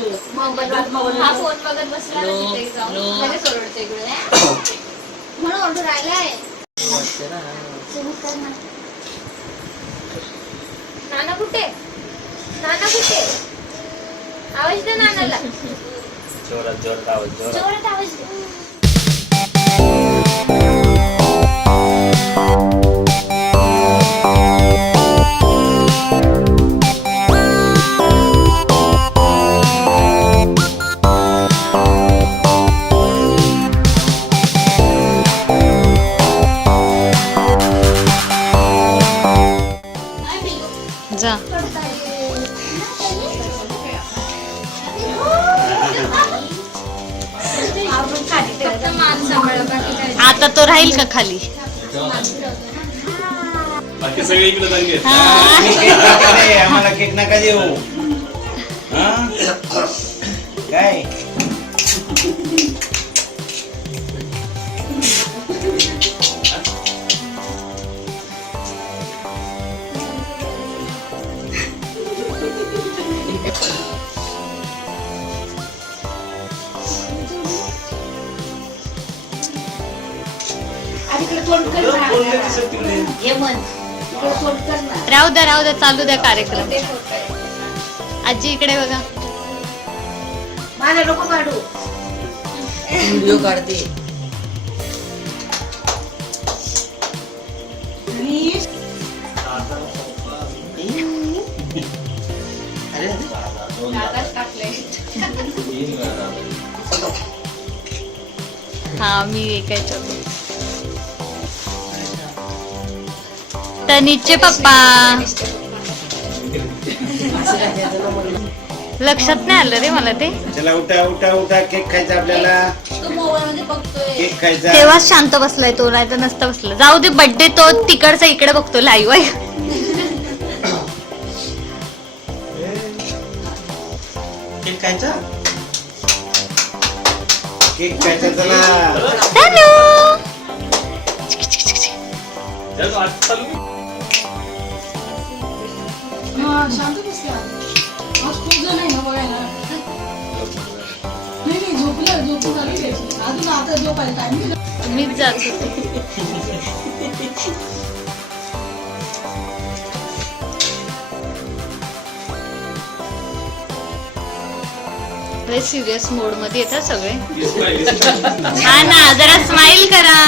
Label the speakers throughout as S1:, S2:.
S1: हा फोन बघत बसला ना तिथे जाऊन. लगेच ओरडतो इकडे. म्हणून ओरडून राहिलाय. नाना कुठे? नाना कुठे? आवाज दे नानाला.
S2: जोरात जोरात आवाज जोरात.
S1: आवाज
S3: आता तो राहील का खाली?
S2: बाकी सगळे इकडे दंगे
S4: नाही, आम्हाला केक नका देऊ हा? काय?
S3: राहू द्या राहू द्या चालू द्या कार्यक्रम. आजी इकडे बघा.
S5: माझ्या नको काढू.
S6: व्हिडिओ काढते.
S3: हा मी एकाच्या तनीचे पप्पा. लक्षात नाही आलं रे मला ते.
S4: चला उठा उठा उठा. केक खायचा आपल्याला.
S1: तू मोबाईल मध्ये बघतोय
S4: केक खायचा.
S3: तेव्हाच शांत बसलाय तो नाही तर नसता बसला. जाऊ दे बर्थडे तो तिकडचा इकडे बघतो लाईव्ह आहे.
S4: केक खायचा? केक खायचा चला.
S3: हॅलो
S5: शांत आज खूप जण आहे ना बघायला नाही नाही झोपलं झोपून झाली अजून आता झोपायला टाइम
S3: मीच जात होते. सिरियस मोडमध्ये येतात सगळे. हा ना जरा स्माइल करा.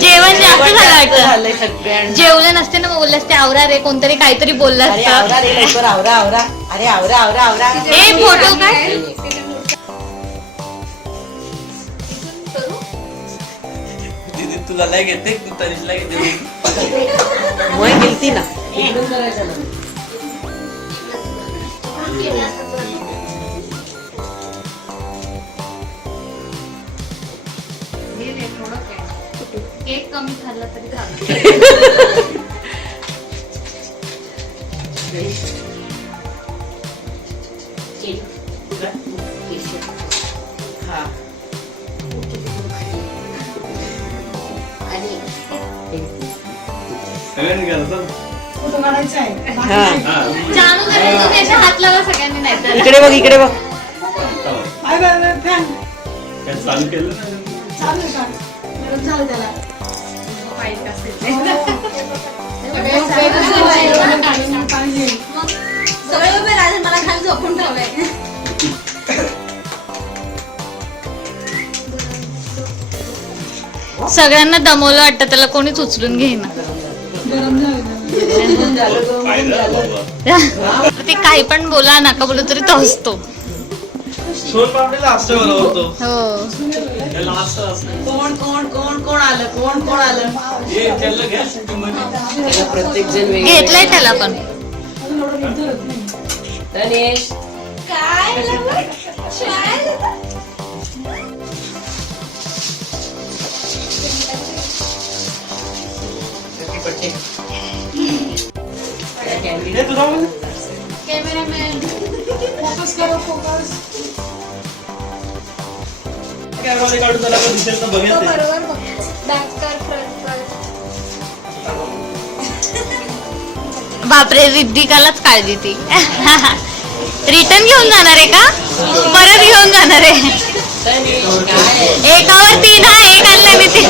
S6: जेवण जास्त झालं.
S3: वाटतं. जेवलं नसते ना मग बोललं ते आवरा रे कोणतरी काहीतरी बोललं
S6: अरे आवरा
S3: असतं
S6: रे लवकर आवरा आवरा. अरे आवरा आवरा आवरा.
S3: ए फोटो काय?
S2: दीदी तुला लय घेते तू तरीला घेते.
S6: मग गेलती ना. इकडून करायचं ना
S1: केक कमी खाल्ला तरी
S6: हा
S2: सगळ्यांनी चल.
S5: नाही.
S3: जानू जरा तुम्ही अशा हात लावा सगळ्यांनी नाही तर
S6: इकडे बघ इकडे बघ
S2: चला. केलं?
S5: चालू आहे का? गरम झालं त्याला.
S1: सगळे उभे मला खाली झोपून
S3: सगळ्यांना दमवलं वाटतं त्याला कोणीच उचलून घेईना. ते काही पण बोला नका बोलू तरी तो हसतो
S2: सोनपापडीला असतं बरोबर तो.
S3: हो.
S6: कोण कोण कोण कोण आलं? कोण कोण आलं?
S2: हे त्याला घ्या सुट्टीमध्ये.
S6: प्रत्येक जण
S3: घेतलंय त्याला पण.
S2: हे.
S1: कॅमेरामॅन
S5: फोकस करा फोकस
S2: कॅमेरामध्ये काढून त्याला पण दिसेल तर बघेल ते.
S1: बरोबर बघ. बॅक कर फ्रंट कर.
S3: बापरे रिद्धिकालाच काळजी ती. रिटर्न घेऊन जाणार आहे का? परत घेऊन जाणार आहे. एकावर तीन हा एक आणलाय मी ते.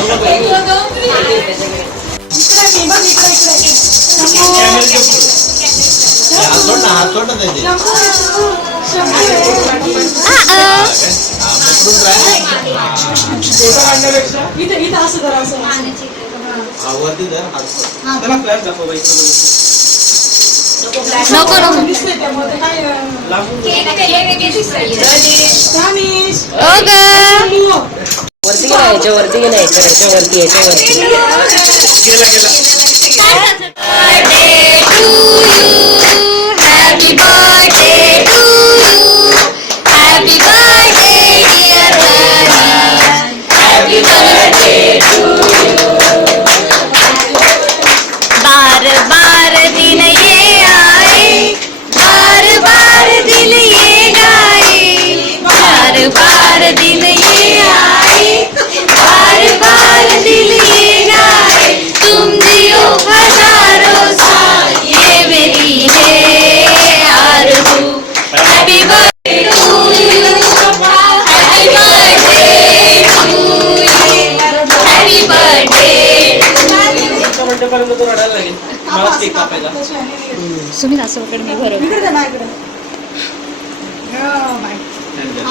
S5: करा
S4: हा, हात सोड.
S5: अं,
S1: केक वेगळे वेगळे दिसतात.
S5: दानिश,
S3: ओ ग.
S5: तू.
S6: वरती गेला याच्यावरती गेला याच्या याच्यावरती याच्यावरती.
S3: Happy
S2: रडायला लागेल. केक
S3: सुमित असं पकड मी बरोबर
S5: इकडे. गरम गरम.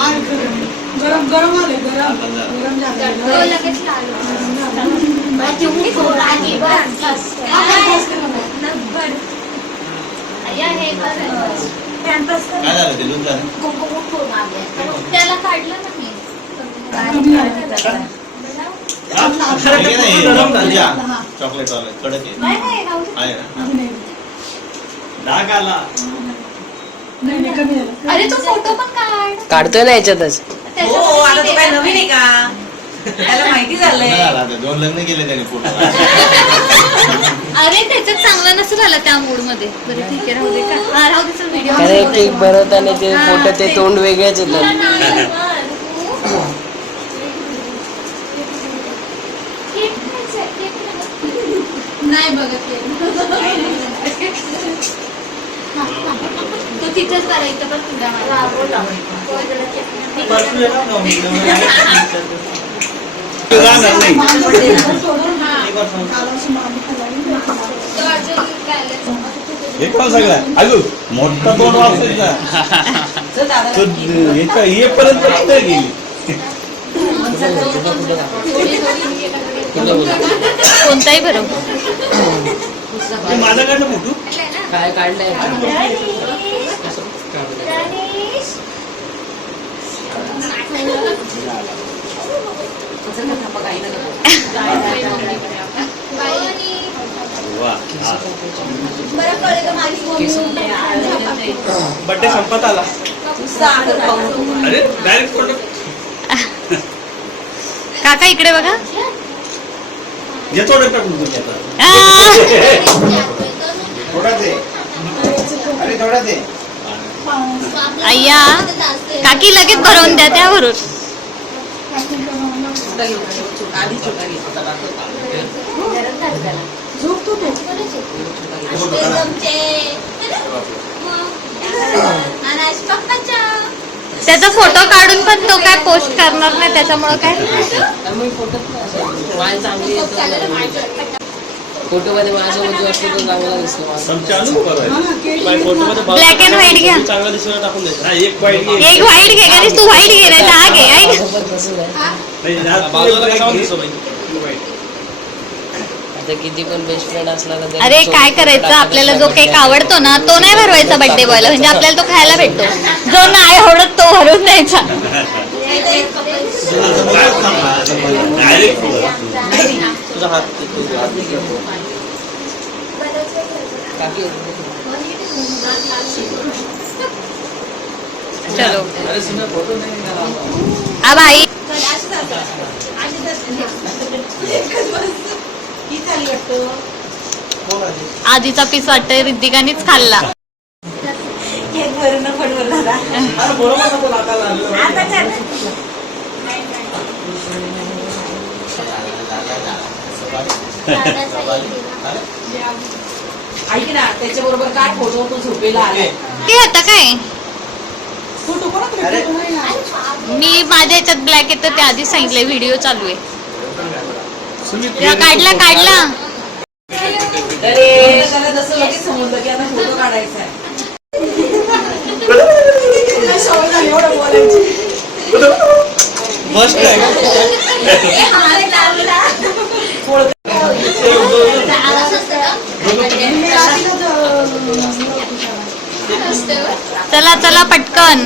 S5: आले गरम. गरम झाले
S1: हे मागे. त्याला काढलं ना मी
S4: ठीक आहे ना, हे तुझ्या चॉकलेट वाला कडक. आहे
S1: नाही, नाही, राहू दे.
S4: आहे ना?
S5: आधी नाही.
S2: डाग आला.
S5: नाही नाही कमी झालं
S1: अरे तू फोटो पण काढ.
S6: काढतोय ना याच्यातच.
S1: हो आता तो काय नवीन आहे का?
S7: त्याला माहिती झालंय.
S4: दोन लग्न केले त्याने
S3: अरे त्याच्यात चांगला नसेल आला त्या मूडमध्ये बरं ठीक आहे राहू दे का? हा, राहू दे व्हिडिओ
S6: अरे केक बनवताना ते फोटो ते तोंड वेगळेच येतात
S1: नाही बघत तू तिथेच करायचं पण.
S4: हे कोण सगळं? अजून? मोठा दोन वाजता येपर्यंत गेली?
S3: कोणताही बरं.
S2: ते माझ्याकडनं मोठू?
S6: काय काढलंय
S4: वा हा.
S1: बरं कळलं माझी मम्मी
S2: बड्डे संपत आला अरे डायरेक्ट फोटो
S3: काका इकडे बघा.
S4: घे थोडं टाकून तू त्याचा.
S3: आ,
S4: थोडा दे. अरे थोडा दे.
S3: अय्या काकी लगेच भरवून द्या त्यावरून. त्याचा फोटो काढून पण तो काय पोस्ट करणार नाही त्याच्यामुळं काय?
S6: वाईन चांगली फोटो मध्ये माझ्यासोबत जो असतो तो चांगला दिसतो मला.
S2: पण चालू करायचं फोटोमध्ये
S3: Black and white घ्या.
S2: चांगला टाकून द्यायचं हा एक वाईट घे
S3: एक व्हाईट घे गणेश तू व्हाईट घे नाही तर हा घे ऐक
S6: माझ्यासोबत तसंच आहे.
S2: नाही, हा तू
S4: बाजूला
S2: एक
S4: कसा
S2: घे.
S4: दिसतो बाई?
S2: white.
S6: आता किती पण बेस्ट फ्रेंड असला का तरी
S3: अरे काय करायचं आपल्याला जो केक आवडतो ना तो नाही भरवायचा बर्थडे बॉयला म्हणजे आपल्याला तो खायला भेटतो जो नाही आवडत तो भरून द्यायचा
S2: तुझा हात
S3: चलो.
S7: ही वाटतं
S3: आधीचा पीस वाटतंय रिद्धिकानीच खाल्ला.
S7: केक भरून पडवर झाला ऐक ना त्याच्याबरोबर काय फोटो तू झोपेला आलाय
S3: हे काय?
S5: फोटो कोणाकडे.
S3: मी माझ्या याच्यात ब्लॅक येतं ते आधी सांगितलंय व्हिडिओ चालू आहे. या, काढला काढला.
S7: अरे त्याला जसं लगेच समजलं की आता फोटो काढायचा आहे
S5: एवढं बोलायची
S2: मस्त आहे
S5: मी रात्रीलाच, अं,
S3: चला चला पटकन.